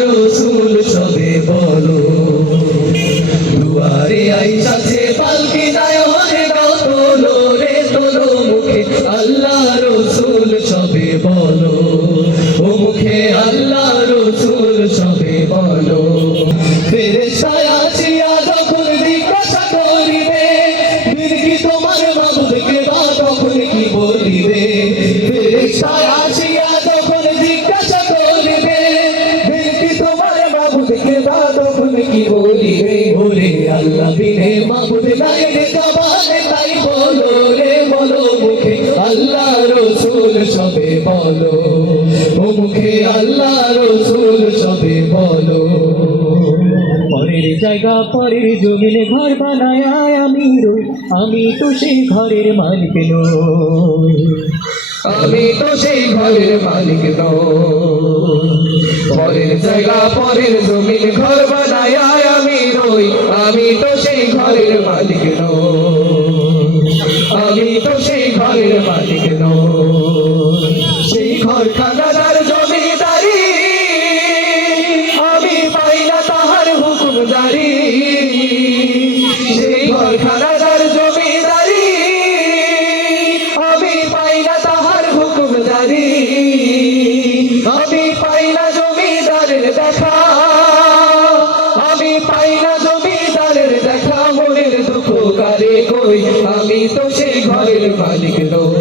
রসুল সবে বলো। তাই বলো রে, বলো মুখে, আল্লাহ রসুল সবে বলো। ও মুখে আল্লাহ রসুল সবে বলো। পরের জায়গা, পরের জমিনে ঘর বানায় আমি আমি তো সেই ঘরের মালিক নই। আমি তো সেই ঘরের মালিক নই। পরের জায়গা, পরের জমিন ঘর তো সেই ঘরের মালিক সেই ঘর খানাদার জমিদারি। আমি পাই না তাহার হুকুম জারি। সেই ঘর খানাদার জমিদারি। আমি পাই না তাহার হুকুম জারি। আমি পাই না জমিদারের দেখা। আমি পাই না জমিদারের দেখা। মনের দুঃখ কারে কই? আমি তো সেই ঘরের মালিক নই।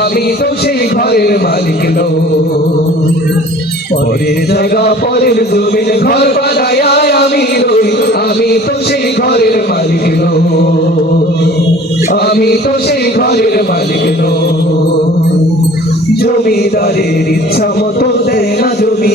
আমি তো সেই ঘরের মালিক নই। পরের জায়গা, পরের জমিন, ঘর বানায় আমি রই আমি তো সেই ঘরের মালিক নই। আমি তো সেই ঘরের মালিক নই। জমিদারের ইচ্ছা মতো দেয় না জমি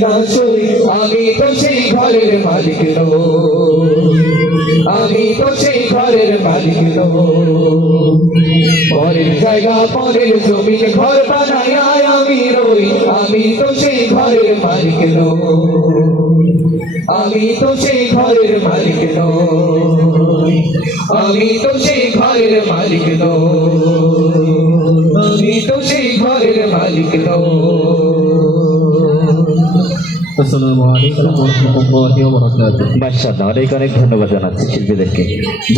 না আমি তো সেই ঘরের মালিক নই আমি তো সেই ঘরের মালিক নই পরের জায়গা, পরের জমিন, ঘর বানায় আমি রই। আমি তো সেই ঘরের মালিক নই আমি তো সেই ঘরের মালিক আমি তো সেই ঘরের মালিক নই আমি তো সেই ঘরের মালিক নই আসসালামু আলাইকুম ওয়া রাহমাতুল্লাহি ওয়া বারাকাতুহু। মাশাআল্লাহ অনেক অনেক ধন্যবাদ জানাচ্ছি শিল্পীদেরকে।